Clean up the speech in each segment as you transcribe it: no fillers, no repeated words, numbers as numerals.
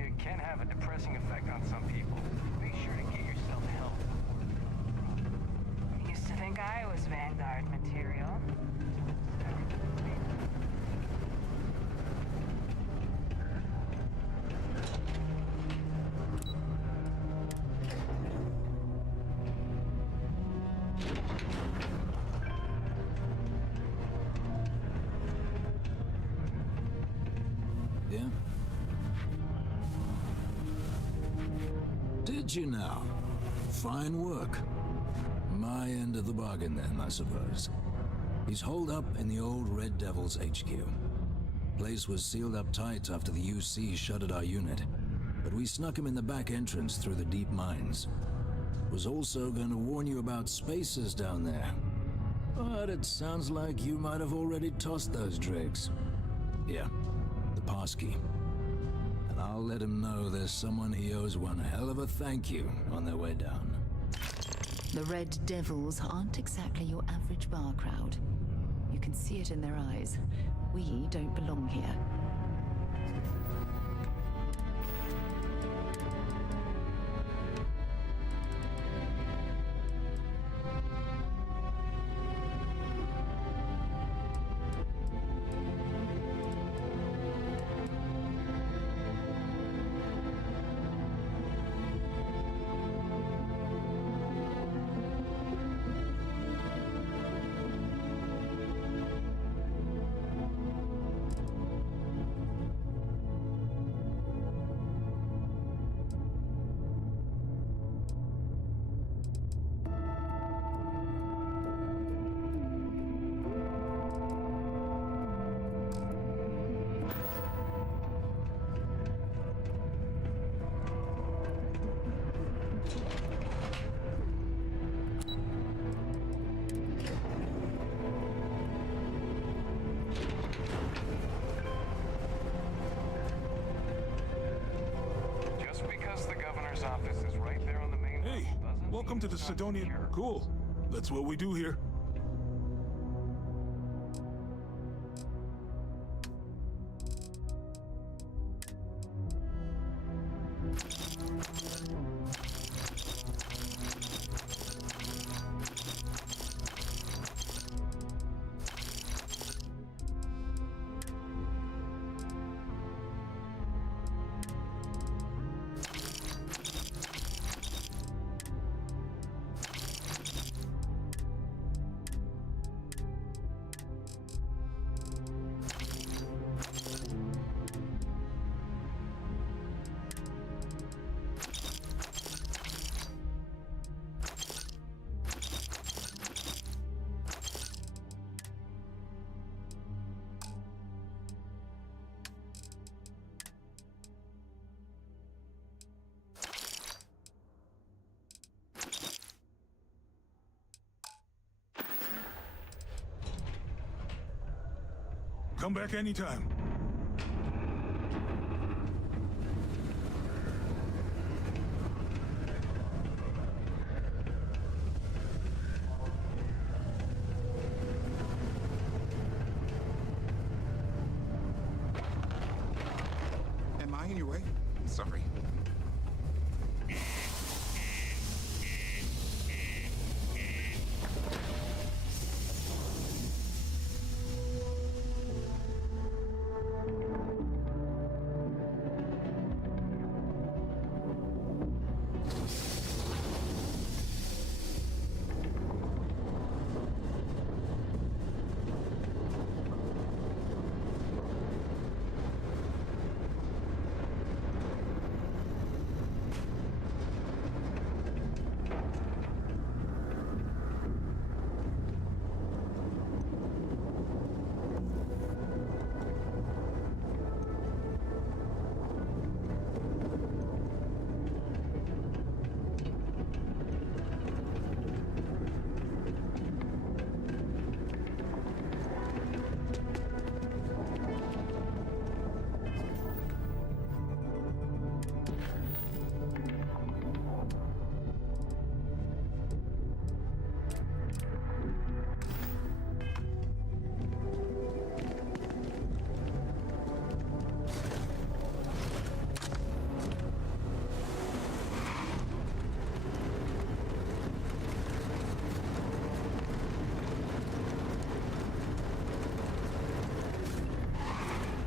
California can have a depressing effect on some people. Make sure to get yourself help. Used to think I was Vanguard material. Yeah? Did you now? Fine work. My end of the bargain then, I suppose. He's holed up in the old Red Devil's HQ. Place was sealed up tight after the UC shuttered our unit, but we snuck him in the back entrance through the deep mines. Was also going to warn you about spacers down there. But it sounds like you might have already tossed those dregs. Yeah, the passkey. And I'll let him know there's someone he owes one hell of a thank you on their way down. The Red Devils aren't exactly your average bar crowd. You can see it in their eyes. We don't belong here. Welcome to the Sidonian. Cool. That's what we do here. Come back anytime. Am I in your way? Sorry.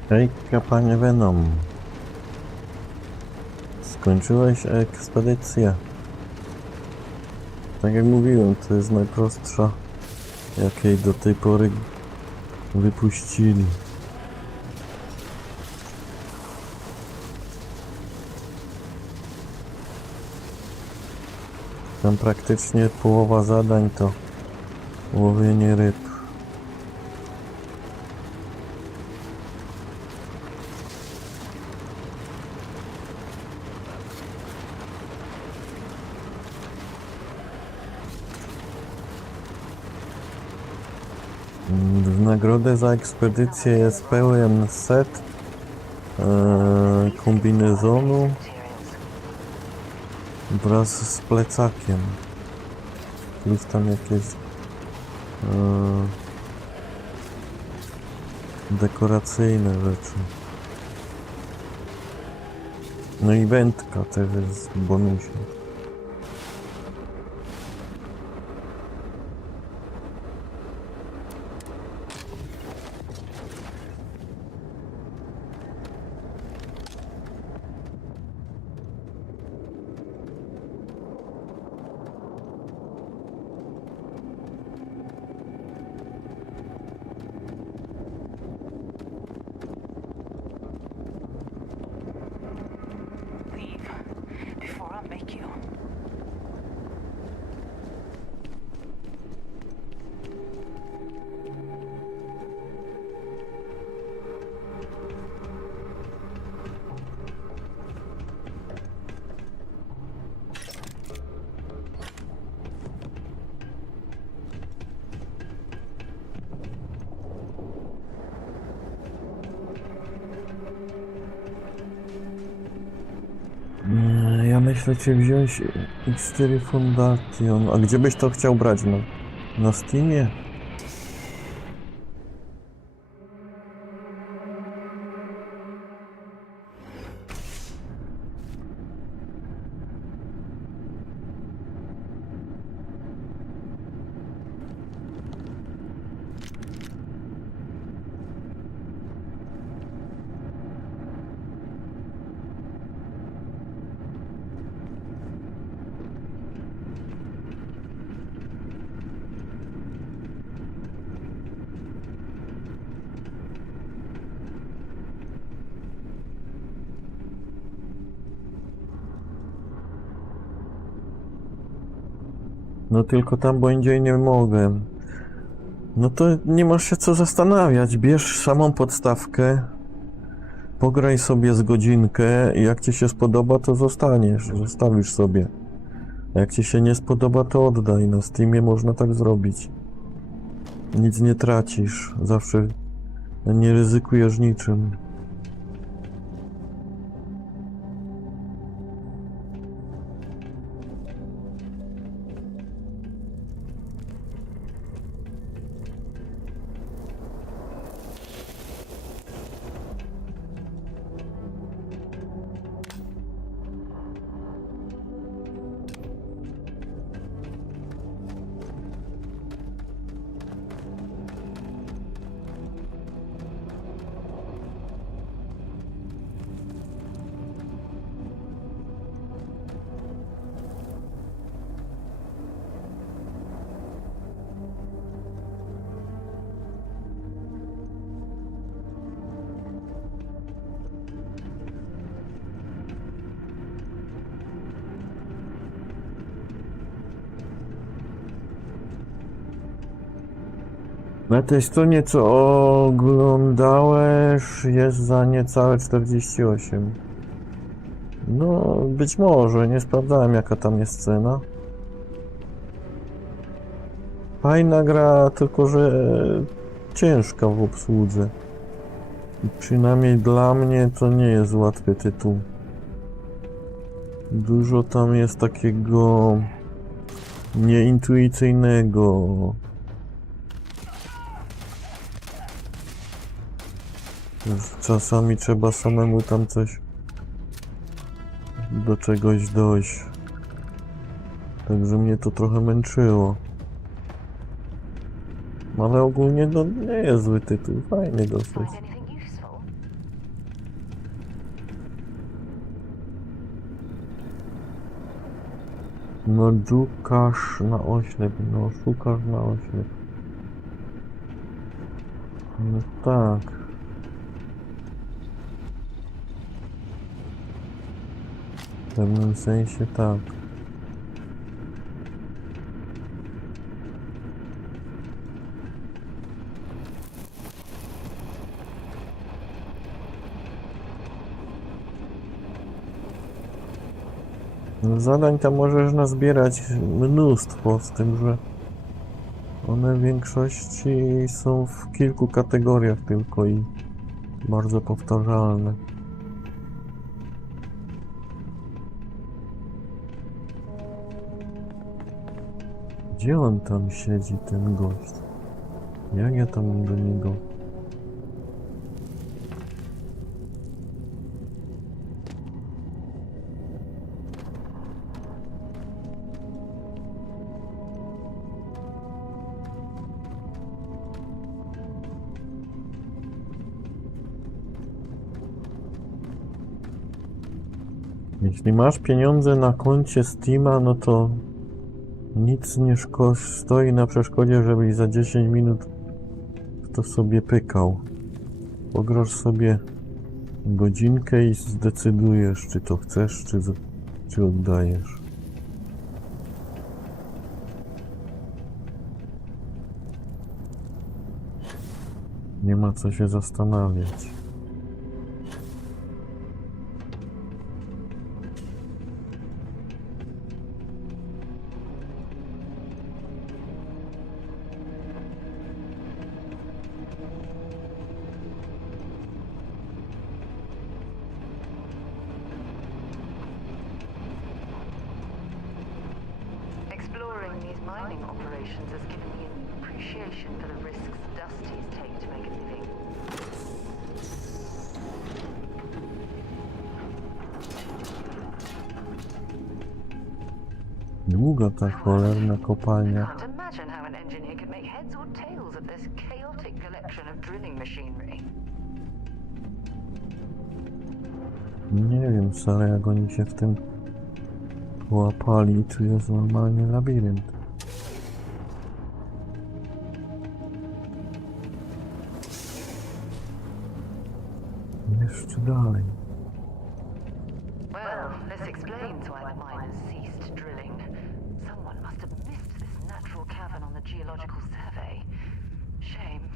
Hejka, panie Venom. Skończyłeś ekspedycję. Tak jak mówiłem, to jest najprostsza, jakiej do tej pory wypuścili. Tam praktycznie połowa zadań to łowienie ryb. W nagrodę za ekspedycję jest pełen set kombinezonu wraz z plecakiem. Plus tam jakieś dekoracyjne rzeczy. No i wędka też jest w bonusie. Leave before I make you. Ja myślę cię wziąć X4 Foundation. A gdzie byś to chciał brać? Na Steamie? No tylko tam, bo indziej nie mogę. No to nie masz się co zastanawiać. Bierz samą podstawkę. Pograj sobie z godzinkę i jak ci się spodoba, to zostawisz sobie. A jak ci się nie spodoba, to oddaj. Na Steamie można tak zrobić. Nic nie tracisz. Zawsze nie ryzykujesz niczym. Na tej stronie, co oglądałeś, jest za niecałe 48. No, być może, nie sprawdzałem jaka tam jest cena. Fajna gra, tylko że ciężka w obsłudze. I przynajmniej dla mnie to nie jest łatwy tytuł. Dużo tam jest takiego nieintuicyjnego. Czasami trzeba samemu tam coś do czegoś dojść. Także mnie to trochę męczyło. Ale ogólnie no, nie jest zły tytuł, fajny dosyć. Find anything useful? No szukasz na oślep, no szukasz na oślep. No tak. W pewnym sensie tak. No, zadań tam możesz nazbierać mnóstwo, z tym, że one w większości są w kilku kategoriach tylko i bardzo powtarzalne. Gdzie on tam siedzi, ten gość? Jak ja tam do niego? Jeśli masz pieniądze na koncie Steama, no to nic nie stoi na przeszkodzie, żebyś za 10 minut to sobie pykał. Pograsz sobie godzinkę i zdecydujesz, czy to chcesz, czy oddajesz. Nie ma co się zastanawiać. Exploring these mining operations has given me an appreciation for the risks Dusties take to make a living. Długo ta cholerna kopalnia. Can't imagine how an engineer could make heads or tails of this chaotic collection of drilling machinery. Nie wiem, Sara, jak oni się w tym połapali, tu jest normalnie labirynt. Jeszcze dalej. Well, this explains why the miners ceased drilling. Someone must have missed this natural cavern on the geological survey. Shame.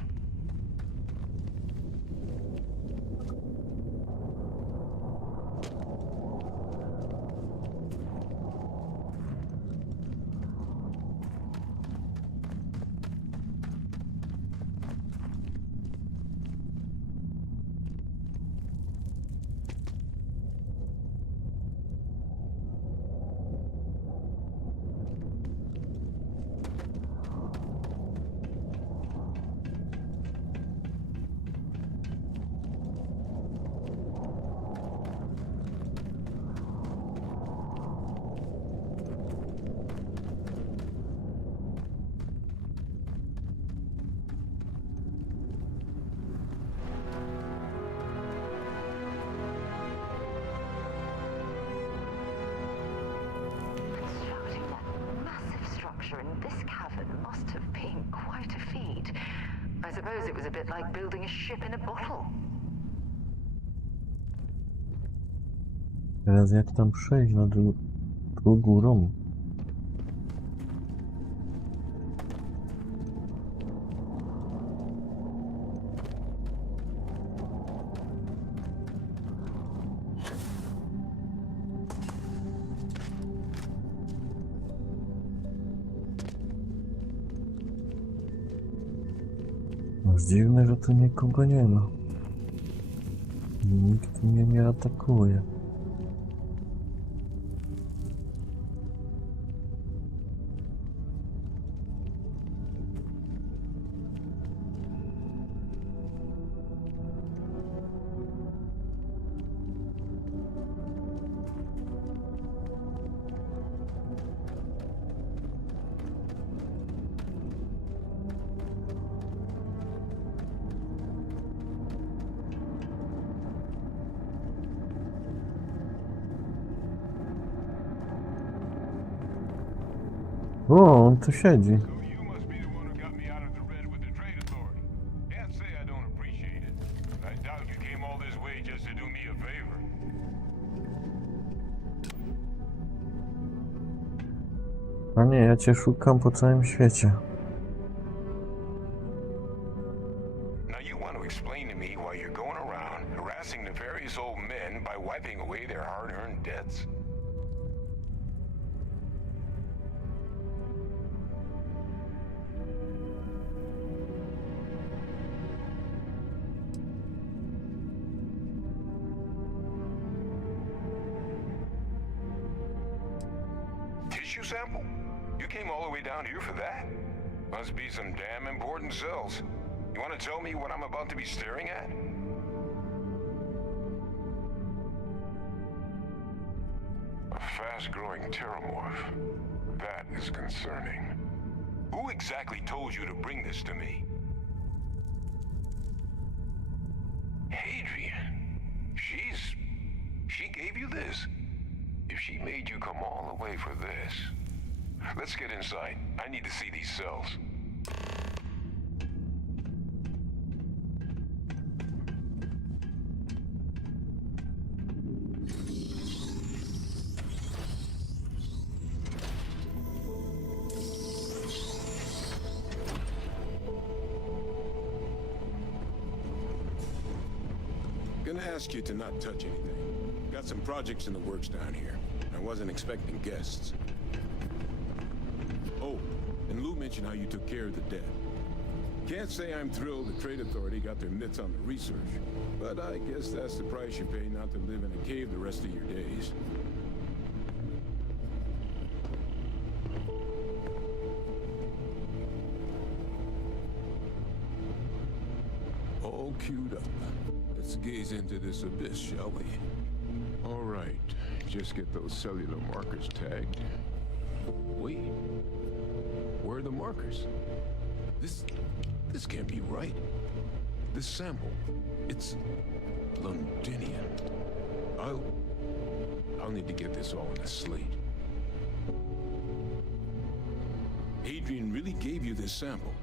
Constructing that massive structure in this cavern must have been quite a feat. I suppose it was a bit like building a ship in a bottle. Teraz jak tam przejść na tą górą? No, dziwne, że tu nikogo nie ma. Nikt mnie nie atakuje. O, on tu siedzi. So you must be the one who got me out of the red with the trade authority. Can't say I don't appreciate it. I doubt you came all this way just to do me a favor. A nie, ja cię szukam po całym świecie. Now you want to explain to me why you're going around harassing nefarious old men by wiping away their hard-earned debts? Tissue sample? You came all the way down here for that? Must be some damn important cells. You want to tell me what I'm about to be staring at? A fast-growing terramorph. That is concerning. Who exactly told you to bring this to me? Adrian. She gave you this? If she made you come all the way for this... Let's get inside. I need to see these cells. Gonna ask you to not touch anything. Got some projects in the works down here. I wasn't expecting guests. Oh, and Lou mentioned how you took care of the debt. Can't say I'm thrilled the Trade Authority got their mitts on the research, but I guess that's the price you pay not to live in a cave the rest of your days. All queued up. Let's gaze into this abyss, shall we? All right, just get those cellular markers tagged. Wait, where are the markers? This can't be right. This sample, it's Londinian. I'll need to get this all in a slate. Adrian really gave you this sample.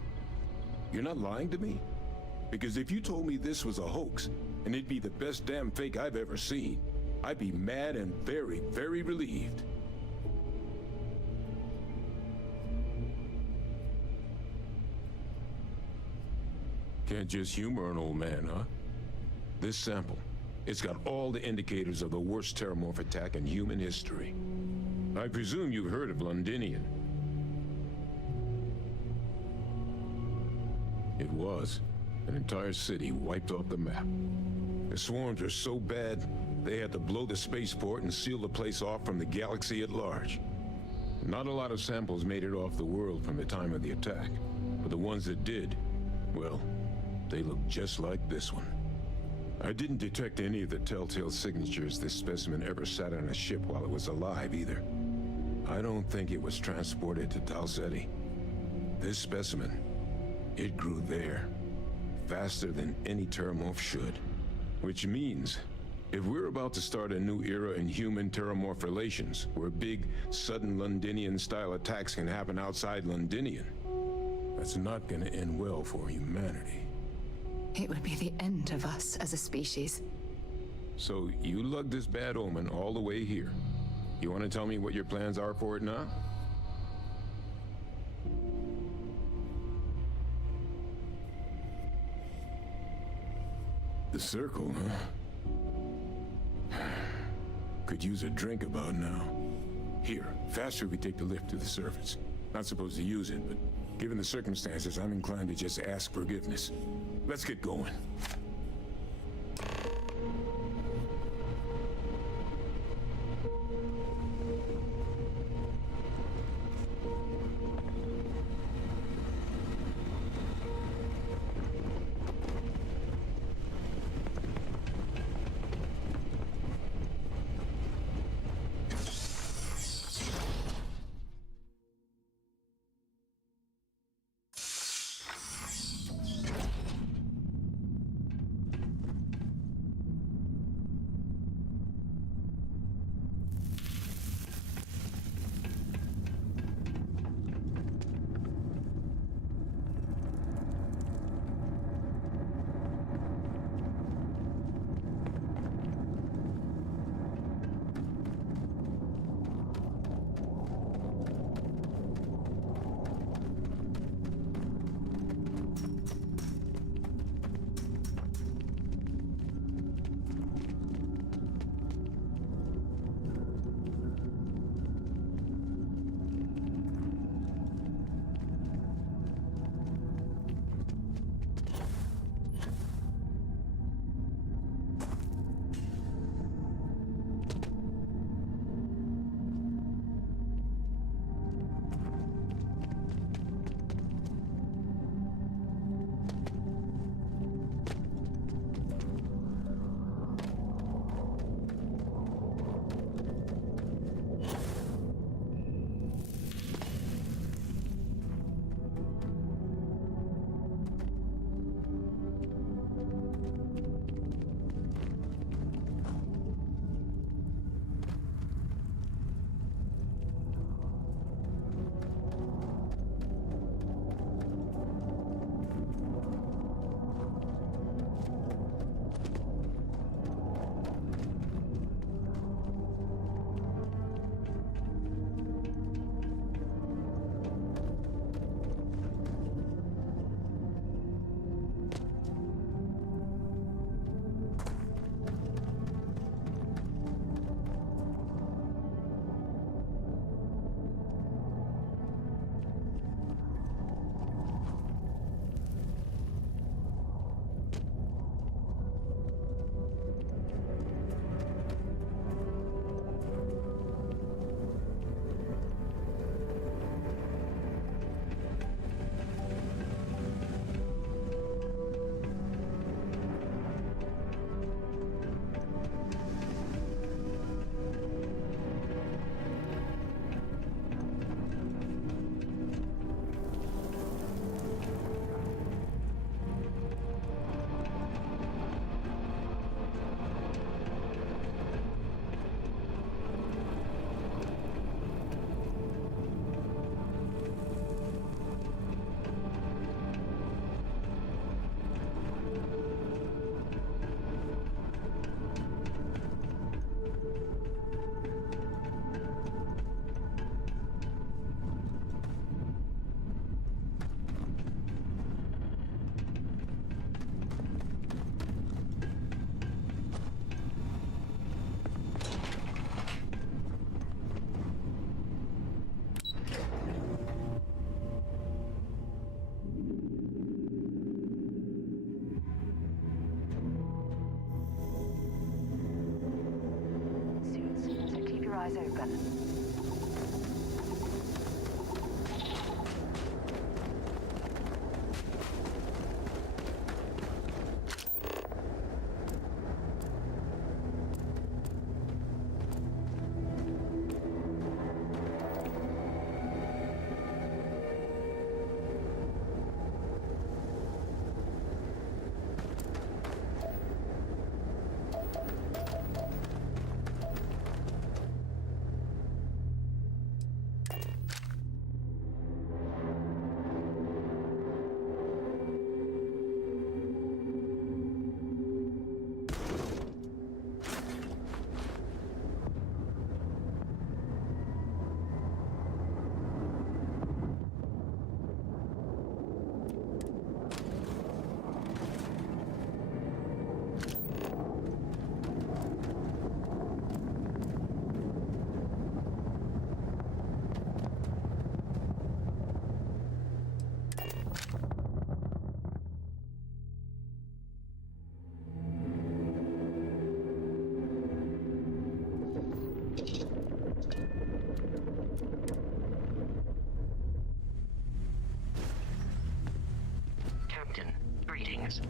You're not lying to me? Because if you told me this was a hoax, and it'd be the best damn fake I've ever seen, I'd be mad and very, very relieved. Can't just humor an old man, huh? This sample, it's got all the indicators of the worst terramorph attack in human history. I presume you've heard of Londinian. It was an entire city wiped off the map. The swarms were so bad, they had to blow the spaceport and seal the place off from the galaxy at large. Not a lot of samples made it off the world from the time of the attack, but the ones that did, well, they look just like this one. I didn't detect any of the telltale signatures this specimen ever sat on a ship while it was alive either. I don't think it was transported to Talsetti. This specimen, it grew there, faster than any terramorph should. Which means, if we're about to start a new era in human-terramorph relations, where big, sudden Londinian-style attacks can happen outside Londinian, that's not gonna end well for humanity. It would be the end of us as a species. So you lugged this bad omen all the way here. You want to tell me what your plans are for it now? The circle, huh? Could use a drink about now. Here, faster we take the lift to the surface. Not supposed to use it, but given the circumstances, I'm inclined to just ask forgiveness. Let's get going. Captain. Captain, greetings.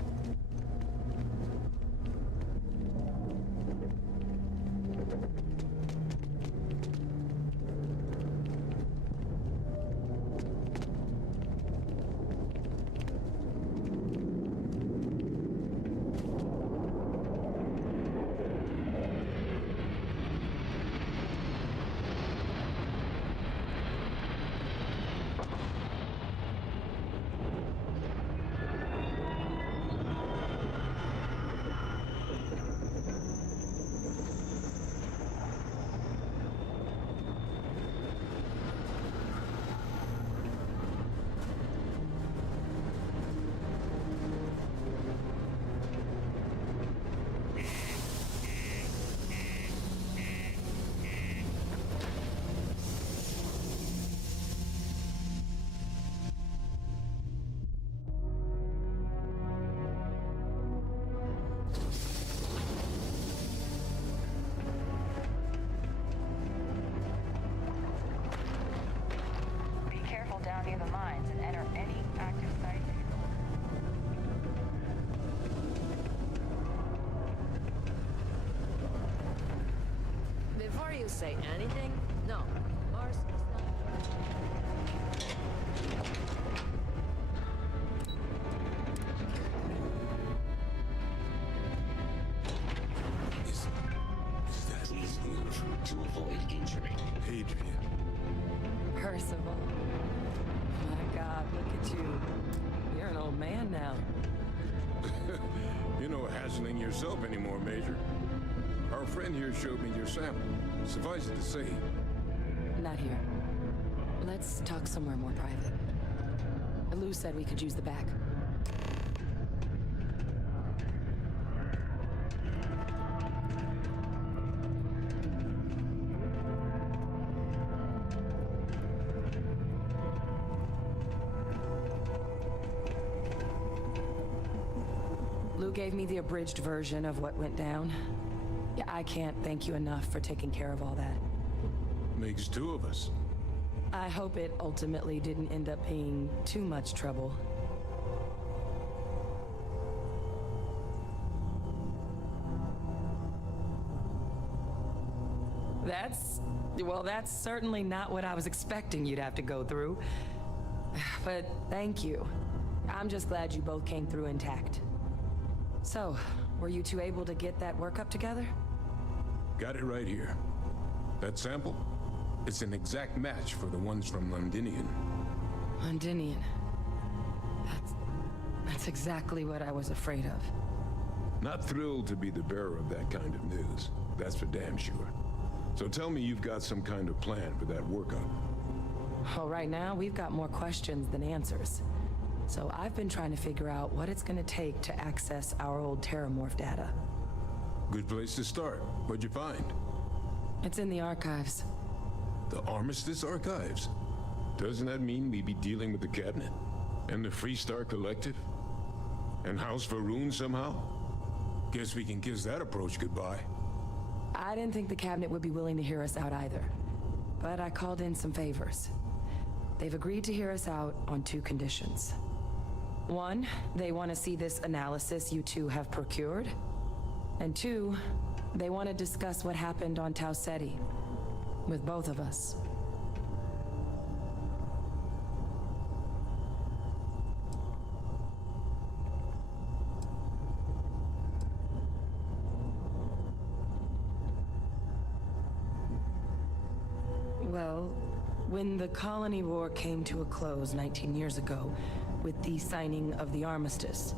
Be careful down near the mines and enter any active site. Before you say anything, no. Mars is not. Please move to avoid injury. Adrian. Percival. My God, look at you. You're an old man now. You're no hassling yourself anymore, Major. Our friend here showed me your sample. Suffice it to say, Not here. Let's talk somewhere more private. Lou said we could use the back. Lou gave me the abridged version of what went down. Yeah, I can't thank you enough for taking care of all that. makes two of us. I hope it ultimately didn't end up being too much trouble. That's certainly not what I was expecting you'd have to go through. But thank you. I'm just glad you both came through intact. So, were you two able to get that workup together? Got it right here. That sample? It's an exact match for the ones from Londinian. Londinian. That's exactly what I was afraid of. Not thrilled to be the bearer of that kind of news. That's for damn sure. So tell me you've got some kind of plan for that workup. Well, right now, we've got more questions than answers. So I've been trying to figure out what it's gonna take to access our old Terramorph data. Good place to start. What'd you find? It's in the archives. The Armistice Archives? Doesn't that mean we'd be dealing with the Cabinet? And the Freestar Collective? And House Varun somehow? Guess we can kiss that approach goodbye. I didn't think the Cabinet would be willing to hear us out either. but I called in some favors. They've agreed to hear us out on 2 conditions. 1, they want to see this analysis you two have procured. And 2, they want to discuss what happened on Tau Ceti with both of us. Well, when the colony war came to a close 19 years ago, with the signing of the armistice,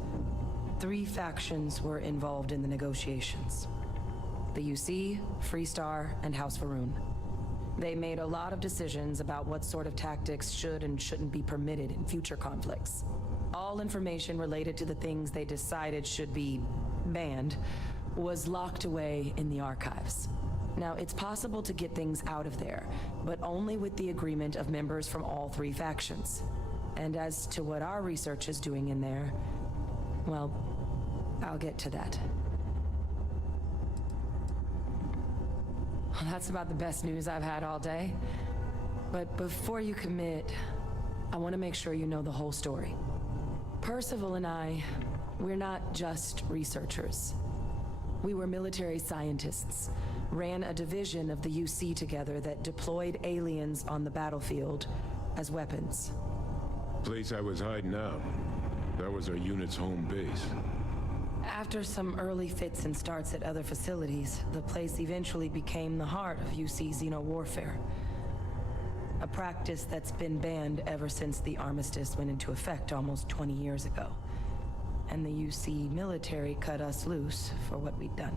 3 factions were involved in the negotiations. The UC, Freestar, and House Varun. They made a lot of decisions about what sort of tactics should and shouldn't be permitted in future conflicts. All information related to the things they decided should be banned was locked away in the archives. Now, it's possible to get things out of there, but only with the agreement of members from all 3 factions. And as to what our research is doing in there, well, I'll get to that. Well, that's about the best news I've had all day. But before you commit, I want to make sure you know the whole story. Percival and I, we're not just researchers. We were military scientists, ran a division of the UC together that deployed aliens on the battlefield as weapons. Place I was hiding out. That was our unit's home base. After some early fits and starts at other facilities, the place eventually became the heart of UC xeno-warfare. A practice that's been banned ever since the armistice went into effect almost 20 years ago. And the UC military cut us loose for what we'd done.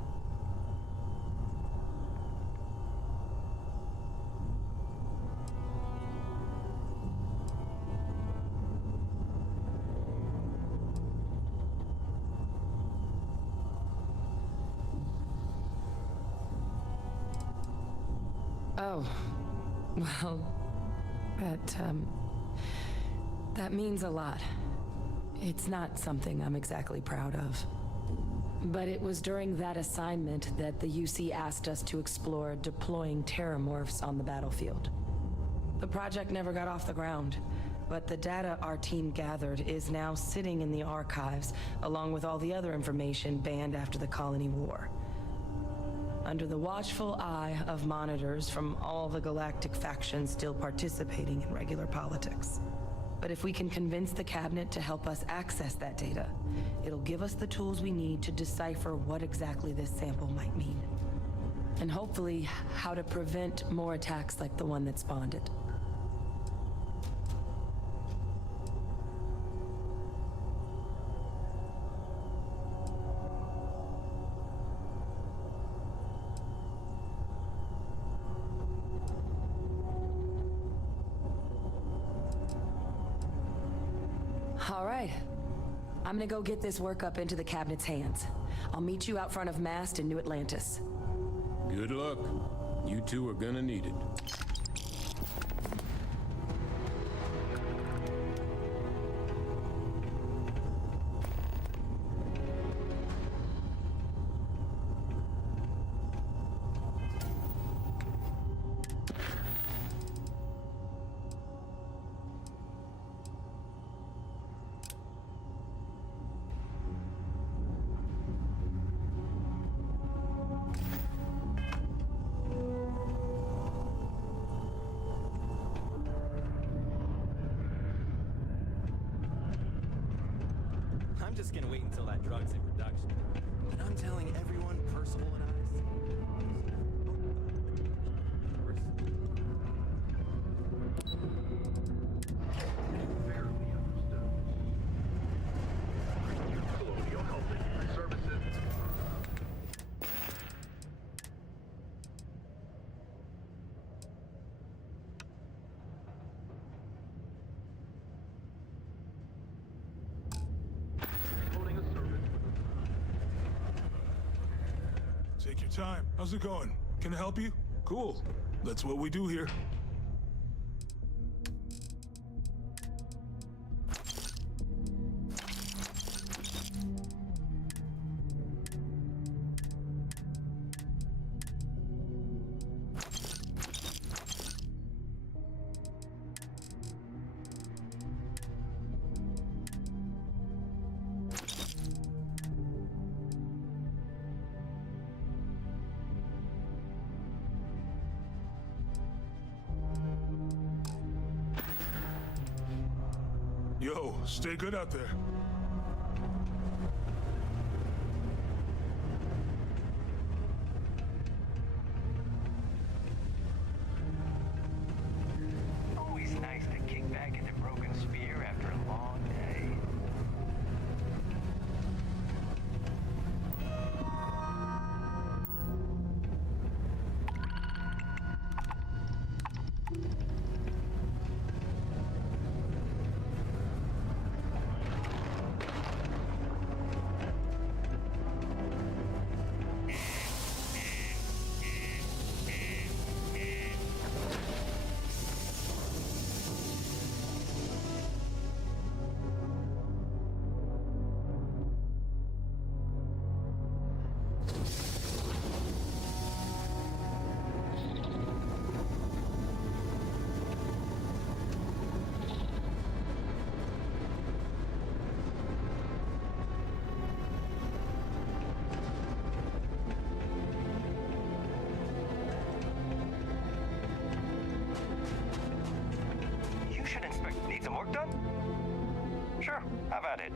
Oh, well, that means a lot. It's not something I'm exactly proud of. But it was during that assignment that the UC asked us to explore deploying terramorphs on the battlefield. The project never got off the ground, but the data our team gathered is now sitting in the archives, along with all the other information banned after the colony war. Under the watchful eye of monitors from all the galactic factions still participating in regular politics. But if we can convince the cabinet to help us access that data, it'll give us the tools we need to decipher what exactly this sample might mean. And hopefully, how to prevent more attacks like the one that spawned it. All right. I'm gonna go get this work up into the cabinet's hands. I'll meet you out front of Mast in New Atlantis. Good luck. You two are gonna need it. I'm just gonna wait until that drug's in production. And I'm telling everyone Percival and I... Take your time. How's it going? Can I help you? Cool. That's what we do here. Yo, stay good out there. Always nice to kick back at the broken spear after a long day. You should inspect. Need some work done? Sure, have at it.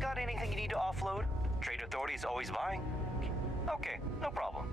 Got anything you need to offload? Trade Authority's always buying. Okay, no problem.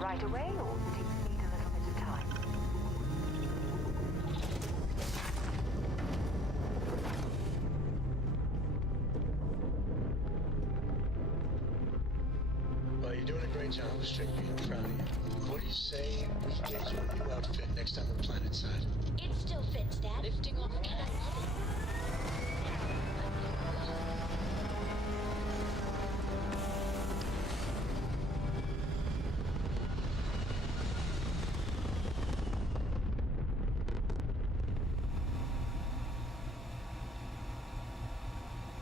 Right away, or do you need a little bit of time? Well, you're doing a great job, Strictly. I'm proud of you. What do you say we get you a new outfit next time we're planetside? It still fits, Dad. Lifting off again, I love it.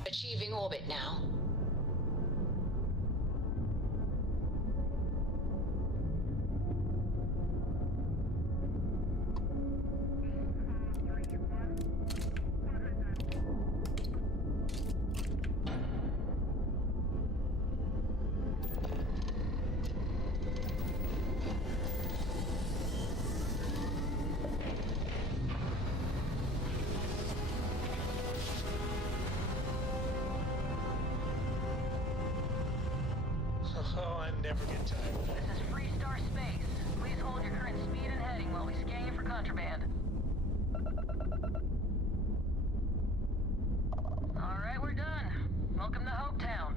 Achieving orbit now. Oh, I never get tired of it. This is Freestar Space. Please hold your current speed and heading while we scan you for contraband. All right, we're done. Welcome to Hopetown.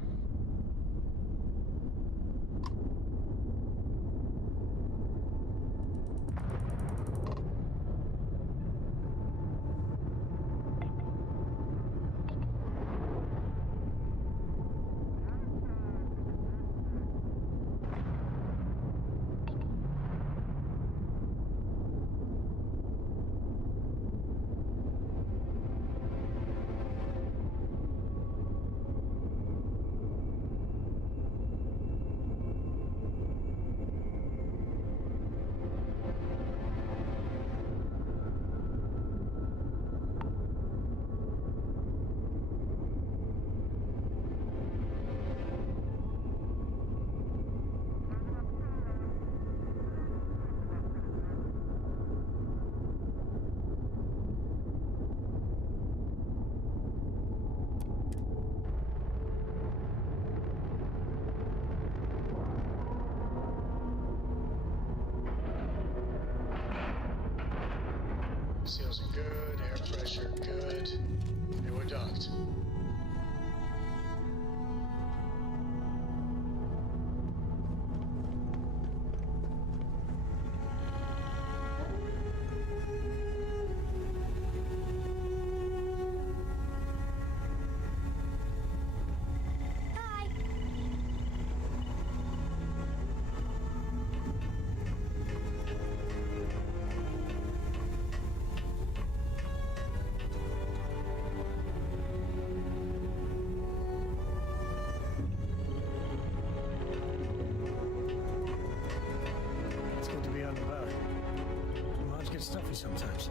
Seals are good, air pressure good, and we're docked. stuffy sometimes.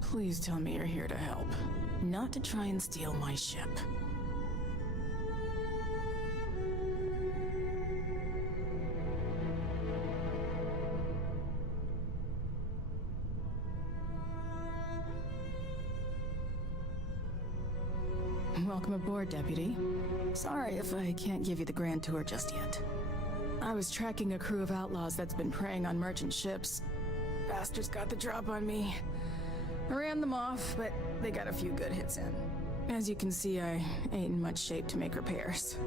Please tell me you're here to help, not to try and steal my ship. Welcome aboard, Deputy. Sorry if I can't give you the grand tour just yet. I was tracking a crew of outlaws that's been preying on merchant ships. Bastards got the drop on me. I ran them off, but they got a few good hits in. As you can see, I ain't in much shape to make repairs.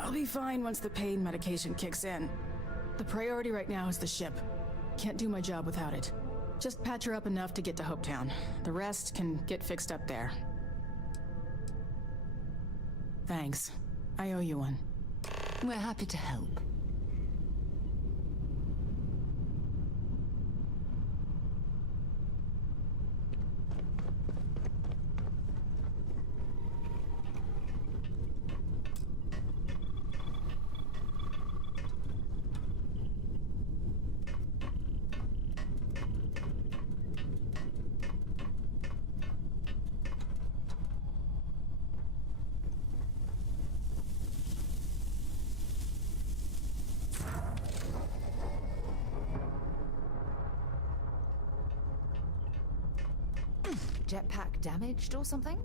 I'll be fine once the pain medication kicks in. The priority right now is the ship. Can't do my job without it. Just patch her up enough to get to Hopetown. The rest can get fixed up there. Thanks. I owe you one. We're happy to help. Jetpack damaged or something?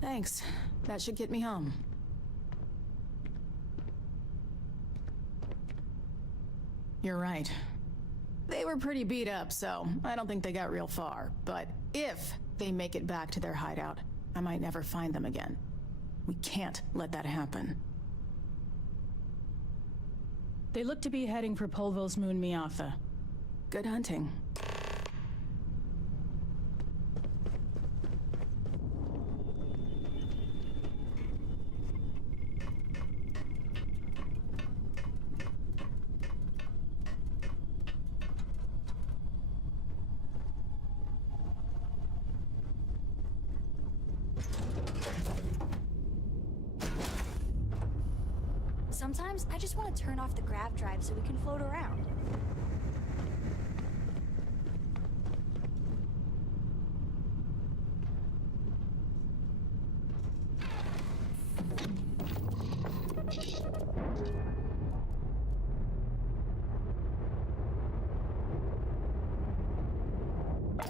Thanks. That should get me home. You're right. They were pretty beat up, so I don't think they got real far. But if they make it back to their hideout, I might never find them again. We can't let that happen. They look to be heading for Polville's moon Miatha. Good hunting. Sometimes I just want to turn off the grav drive so we can float around.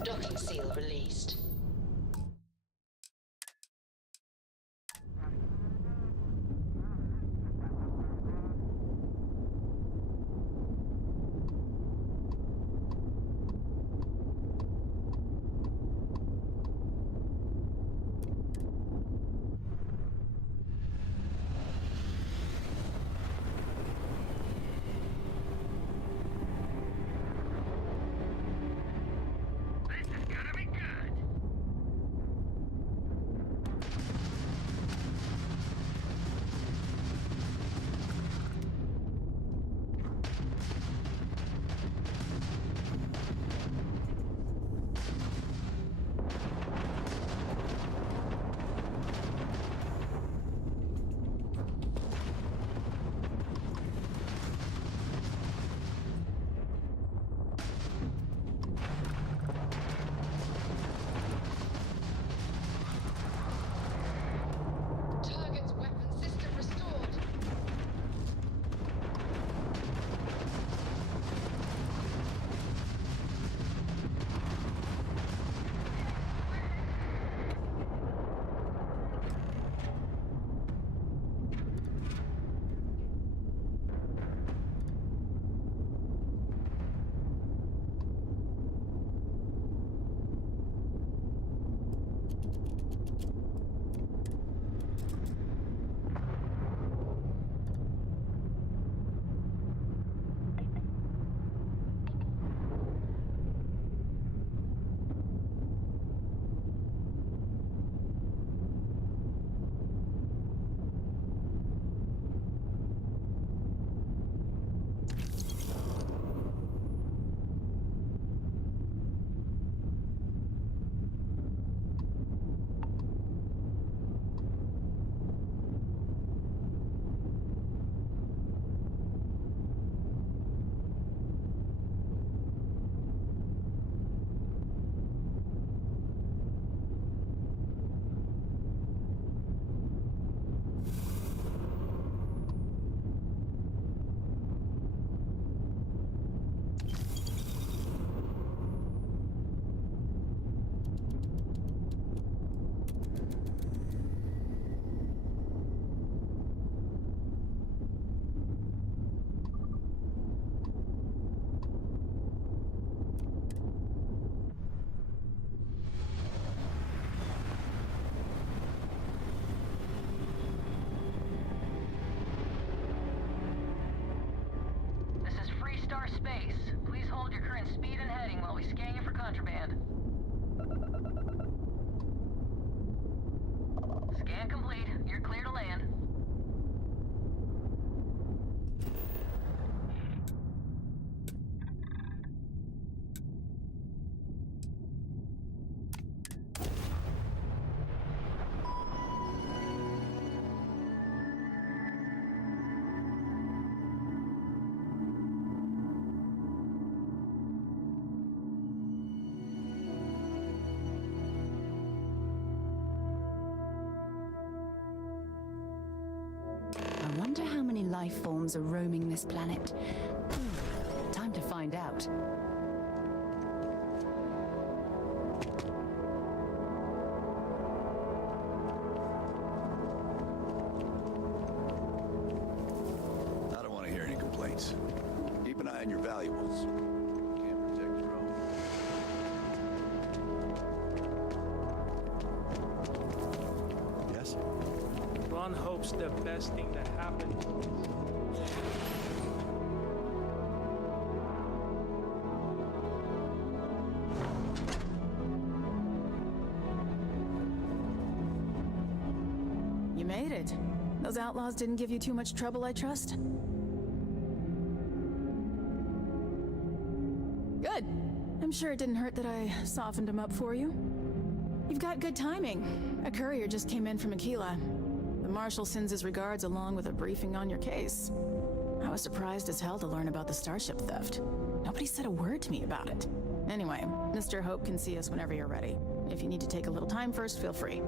Docking seal released. Star Space. Please hold your current speed and heading while we scan you for contraband. Scan complete. You're clear to land. I wonder how many life forms are roaming this planet. Time to find out. I don't want to hear any complaints. Keep an eye on your valuables. Can't protect your own. Yes? Ron hopes the best thing that happened to us. You made it. Those outlaws didn't give you too much trouble, I trust? Good. I'm sure it didn't hurt that I softened them up for you. You've got good timing. A courier just came in from Aquila. The Marshal sends his regards along with a briefing on your case. I was surprised as hell to learn about the starship theft. Nobody said a word to me about it. Anyway, Mr. Hope can see us whenever you're ready. If you need to take a little time first, feel free.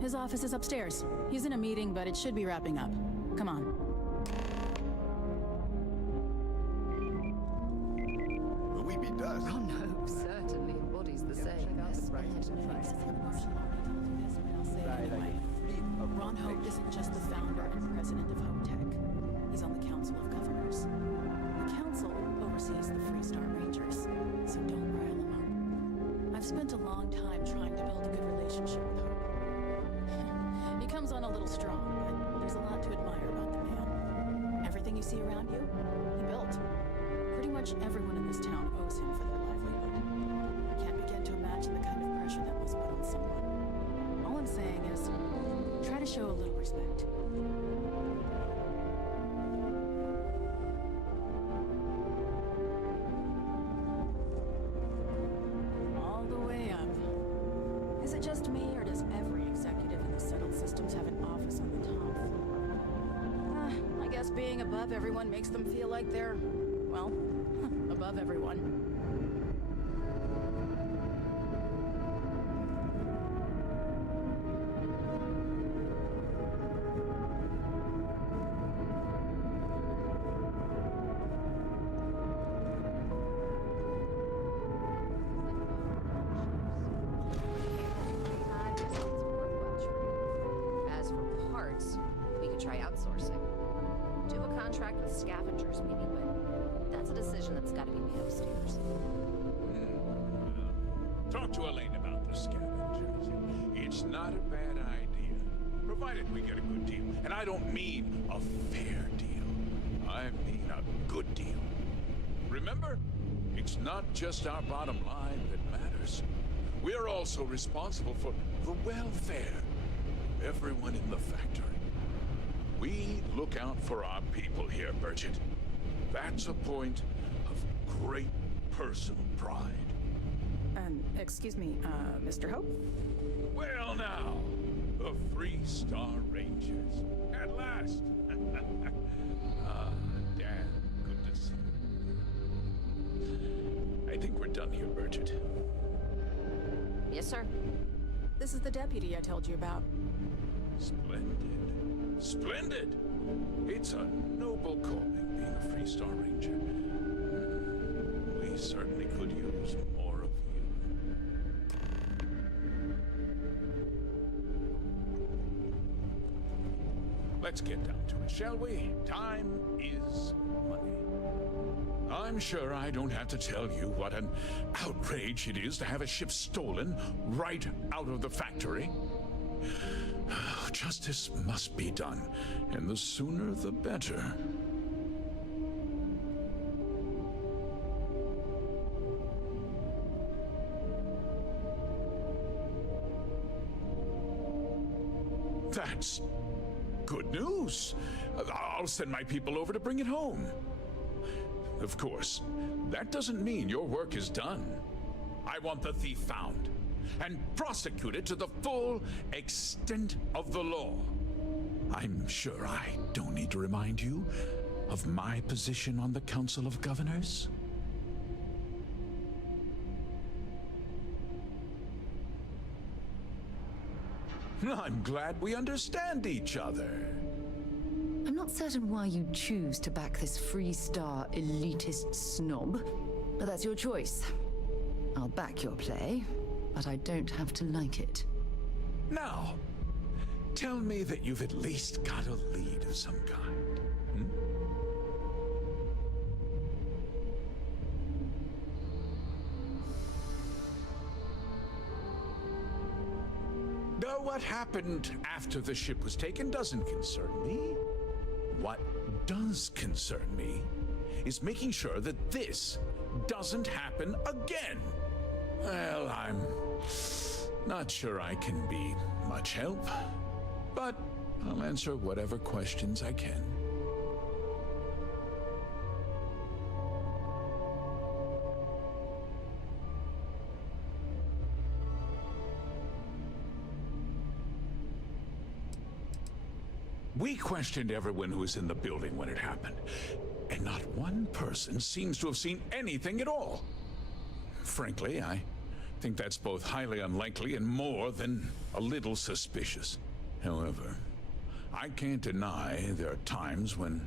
His office is upstairs. He's in a meeting, but it should be wrapping up. Come on. Will we be dust? Ron Hope certainly embodies the saying. Ron Hope isn't just the founder and president of Hope Tech. He's on the Council of Governors. The Council oversees the Free Star Rangers, so don't rile him up. I've spent a long time trying to build a good relationship with Hope. He comes on a little strong, but there's a lot to admire about the man. Everything you see around you, he built. Pretty much everyone in this town owes him for their livelihood. I can't begin to imagine the kind of pressure that must put on someone. All I'm saying is, try to show a little respect. All the way up. Is it just me, or does every executive in the settled systems have an office on the top floor? I guess being above everyone makes them feel like they're, well, above everyone. As for parts, we could try outsourcing. Do a contract with scavengers, maybe, but that's a decision that's got to be made upstairs. Talk to Elaine about the scavengers. It's not a bad idea, provided we get a good deal. And I don't mean a fair deal. I mean a good deal. Remember, it's not just our bottom line that matters. We're also responsible for the welfare of everyone in the factory. We look out for our people here, Bridget. That's a point of great personal pride. Excuse me, Mr. Hope? Well now, the Free Star Rangers. At last. Ah, Dan, good to see you. I think we're done here, Bridget. Yes, sir. This is the deputy I told you about. Splendid. Splendid! It's a noble calling, being a Free Star Ranger. We certainly could use more of you. Let's get down to it, shall we? Time is money. I'm sure I don't have to tell you what an outrage it is to have a ship stolen right out of the factory. Justice must be done, and the sooner the better. That's good news. I'll send my people over to bring it home. Of course, that doesn't mean your work is done. I want the thief found and prosecuted to the full extent of the law. I'm sure I don't need to remind you of my position on the Council of Governors. I'm glad we understand each other. I'm not certain why you choose to back this Freestar elitist snob, but that's your choice. I'll back your play, but I don't have to like it. Now, tell me that you've at least got a lead of some kind. No, what happened after the ship was taken doesn't concern me. What does concern me is making sure that this doesn't happen again. Well, I'm not sure I can be much help, but I'll answer whatever questions I can. We questioned everyone who was in the building when it happened, and not one person seems to have seen anything at all. Frankly, I think that's both highly unlikely and more than a little suspicious. However, I can't deny there are times when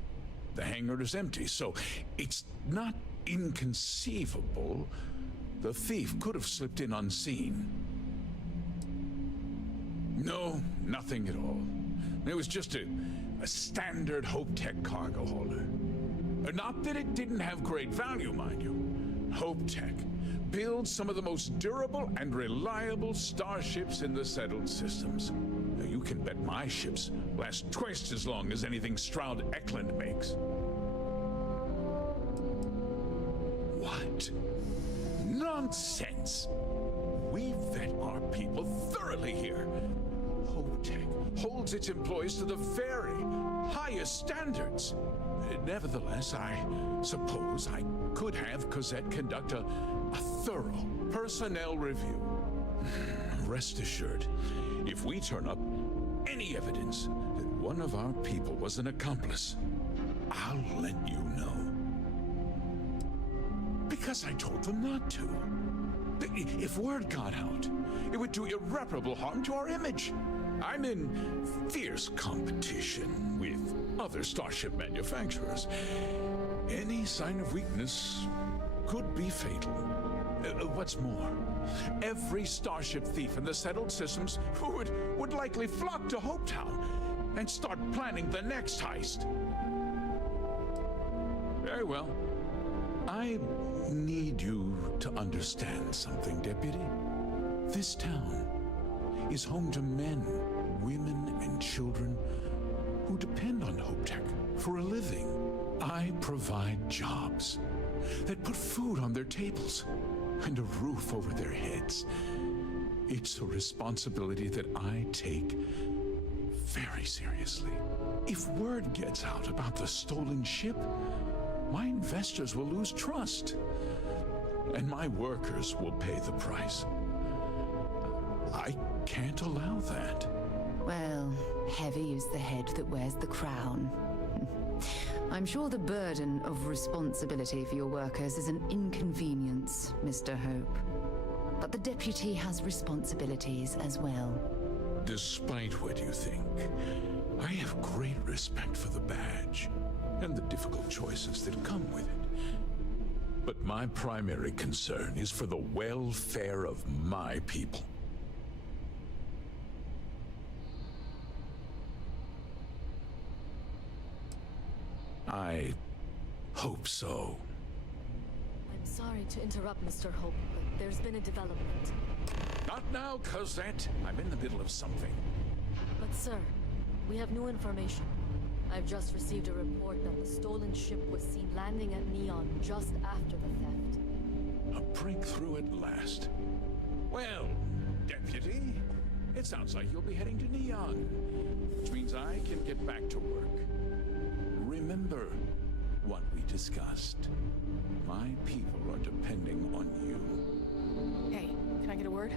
the hangar is empty, so it's not inconceivable the thief could have slipped in unseen. No, nothing at all. It was just a standard Hope Tech cargo holder. Not that it didn't have great value, mind you. Hope Tech builds some of the most durable and reliable starships in the settled systems. Now, you can bet my ships last twice as long as anything Stroud Eklund makes. What? Nonsense! We vet our people thoroughly here. Hope Tech holds its employees to the very highest standards. Nevertheless, I suppose I could have Cosette conduct a thorough personnel review. Rest assured, if we turn up any evidence that one of our people was an accomplice, I'll let you know. Because I told them not to. If word got out, it would do irreparable harm to our image. I'm in fierce competition with other starship manufacturers. Any sign of weakness could be fatal. What's more, every starship thief in the settled systems would likely flock to Hopetown and start planning the next heist. Very well. I need you to understand something, Deputy. This town is home to men, women, and children who depend on Hope Tech for a living. I provide jobs that put food on their tables and a roof over their heads. It's a responsibility that I take very seriously. If word gets out about the stolen ship, my investors will lose trust, and my workers will pay the price. I can't allow that. Well, heavy is the head that wears the crown. I'm sure the burden of responsibility for your workers is an inconvenience, Mr. Hope. But the deputy has responsibilities as well. Despite what you think, I have great respect for the badge and the difficult choices that come with it. But my primary concern is for the welfare of my people. I hope so. I'm sorry to interrupt, Mr. Hope, but there's been a development. Not now, Cosette. I'm in the middle of something. But sir, we have new information. I've just received a report that the stolen ship was seen landing at Neon just after the theft. A breakthrough at last. Well, Deputy, it sounds like you'll be heading to Neon, which means I can get back to work. Remember what we discussed. My people are depending on you. Hey, can I get a word?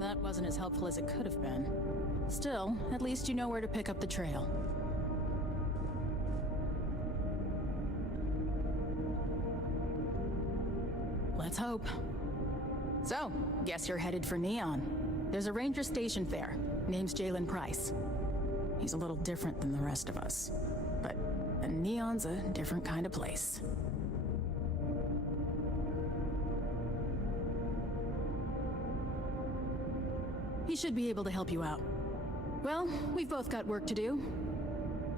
That wasn't as helpful as it could have been. Still, at least you know where to pick up the trail. Let's hope. So, guess you're headed for Neon. There's a ranger stationed there. Name's Jalen Price. He's a little different than the rest of us. But Neon's a different kind of place. He should be able to help you out. Well, we've both got work to do.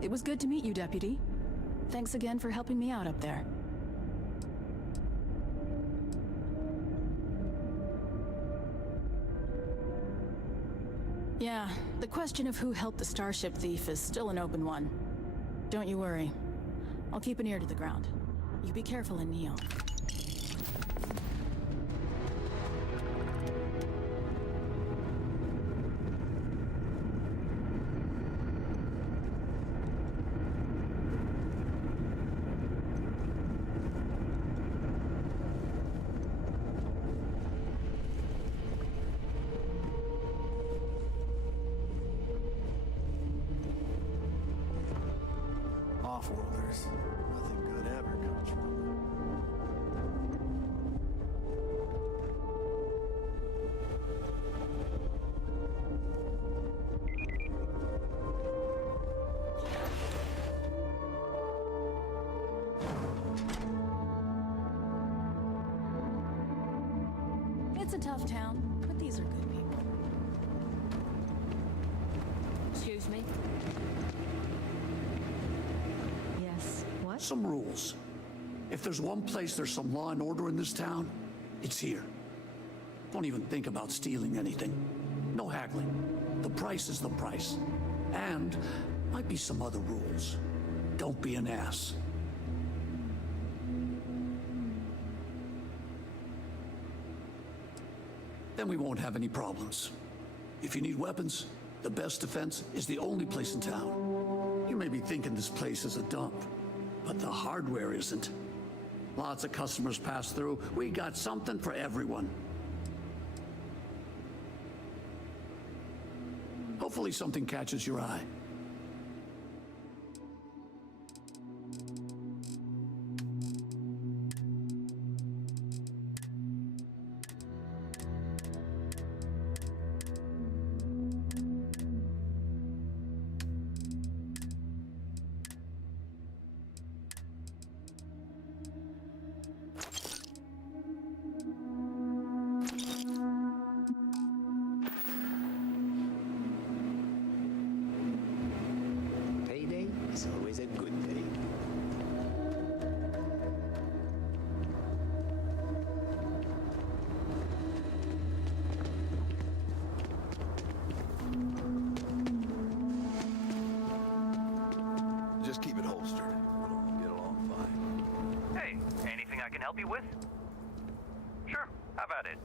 It was good to meet you, Deputy. Thanks again for helping me out up there. Yeah, the question of who helped the Starship thief is still an open one. Don't you worry. I'll keep an ear to the ground. You be careful in Neon. Off-worlders. Nothing good ever comes from them. It's a tough town, but these are good people. Excuse me? Yes, what? Some rules. If there's one place there's some law and order in this town, it's here. Don't even think about stealing anything. No haggling. The price is the price. And might be some other rules. Don't be an ass. Then we won't have any problems. If you need weapons, the best defense is the only place in town. You may be thinking this place is a dump, but the hardware isn't. Lots of customers pass through. We got something for everyone. Hopefully something catches your eye. Payday is always a good day. Just keep it holstered. It'll get along fine. Hey, anything I can help you with? Sure, how about it?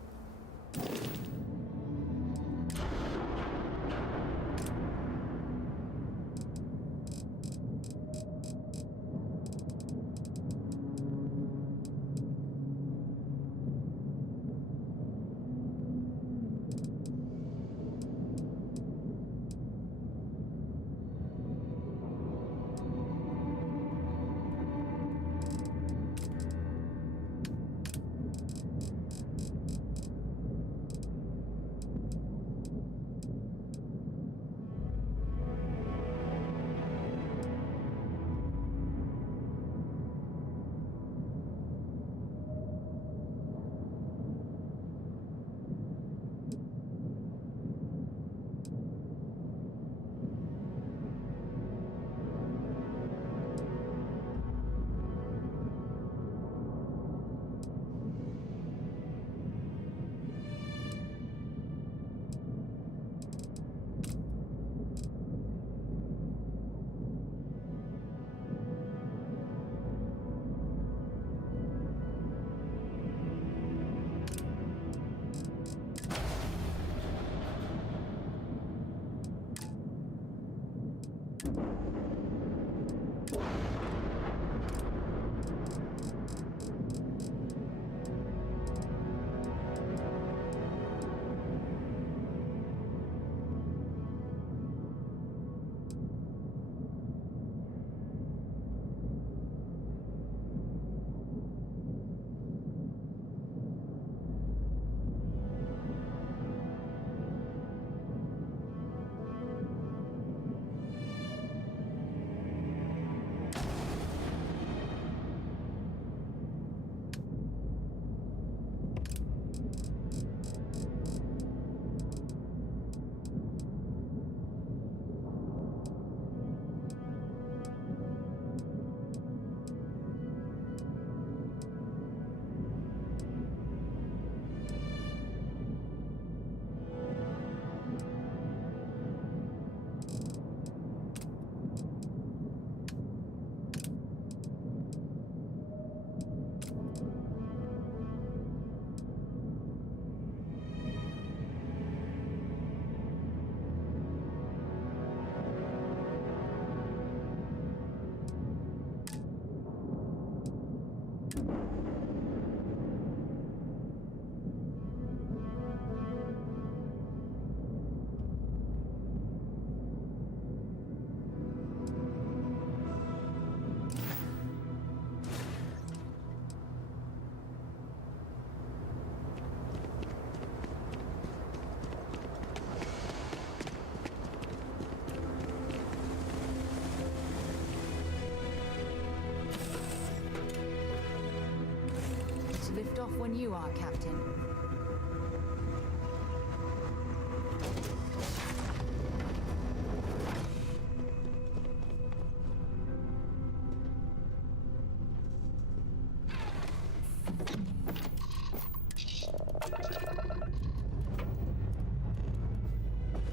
Lift off when you are, Captain.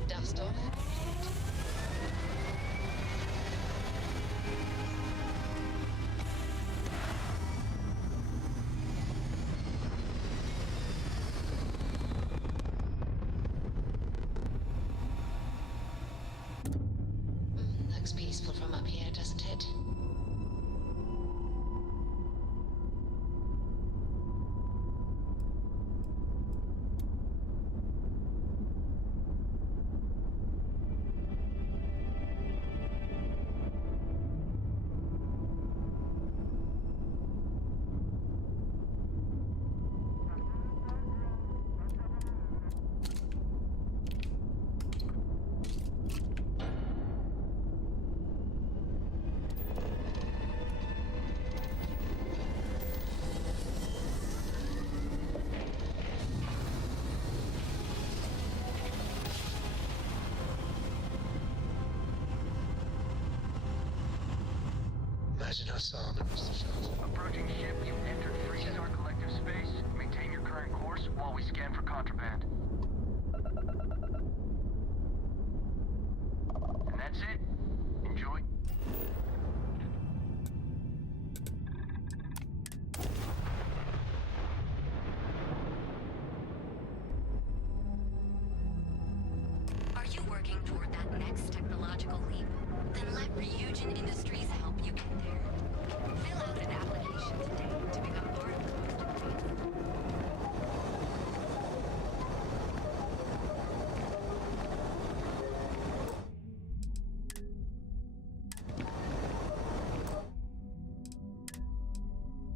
Dust off. Looks peaceful from up here, doesn't it? Imagine how solemn it must have felt. Approaching ship, you've entered Freestar Collective Space. Maintain your current course while we scan for contraband. And that's it. Enjoy. Are you working toward that next technological leap? Then let Ryujin Industries help you get there. Fill out an application today to become